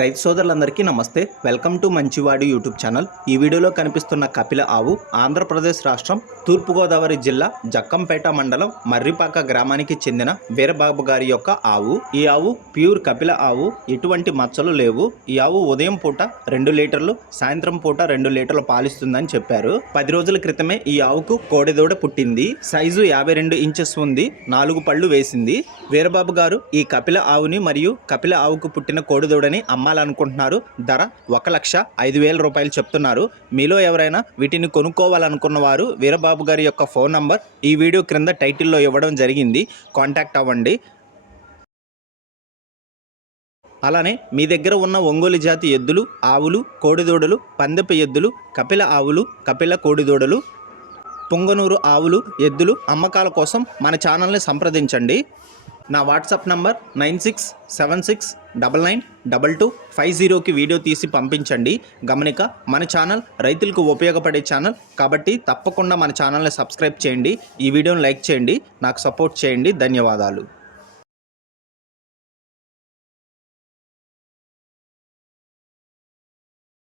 రైతు సోదరులందరికీ నమస్తే. వెల్కమ్ టు మంచివాడి యూట్యూబ్ ఛానల్. ఈ వీడియోలో కనిపిస్తున్న కపిల ఆవు ఆంధ్రప్రదేశ్ రాష్ట్రం తూర్పుగోదావరి జిల్లా జక్కంపేట మండలం మర్రిపాక గ్రామానికి చెందిన వీరబాబు గారి యొక్క ఆవు. ఈ ఆవు ప్యూర్ కపిల ఆవు. ఎటువంటి మచ్చలు లేవు. ఈ ఆవు ఉదయం పూట రెండు లీటర్లు సాయంత్రం పూట రెండు లీటర్లు పాలిస్తుందని చెప్పారు. పది రోజుల క్రితమే ఈ ఆవుకు కోడెదూడ పుట్టింది. సైజు యాభై రెండు ఇంచెస్ ఉంది. నాలుగు పళ్ళు వేసింది. వీరబాబు గారు ఈ కపిల ఆవుని మరియు కపిల ఆవుకు పుట్టిన కోడిదూడని అమ్మాలనుకుంటున్నారు. ధర ఒక లక్ష ఐదు వేల రూపాయలు చెప్తున్నారు. మీలో ఎవరైనా వీటిని కొనుక్కోవాలనుకున్న వారు వీరబాబు గారి యొక్క ఫోన్ నంబర్ ఈ వీడియో క్రింద టైటిల్లో ఇవ్వడం జరిగింది. కాంటాక్ట్ అవ్వండి. అలానే మీ దగ్గర ఉన్న ఒంగోలు జాతి ఎద్దులు ఆవులు కోడిదూడలు పందెపు ఎద్దులు కపిల ఆవులు కపిల కోడిదూడలు పొంగనూరు ఆవులు ఎద్దులు అమ్మకాల కోసం మన ఛానల్ని సంప్రదించండి. నా WhatsApp number nine six seven six double nine double two five జీరోకి వీడియో తీసి పంపించండి. గమనిక మన ఛానల్ రైతులకు ఉపయోగపడే ఛానల్ కాబట్టి తప్పకుండా మన ఛానల్ని సబ్స్క్రైబ్ చేయండి. ఈ వీడియోని లైక్ చేయండి. నాకు సపోర్ట్ చేయండి. ధన్యవాదాలు.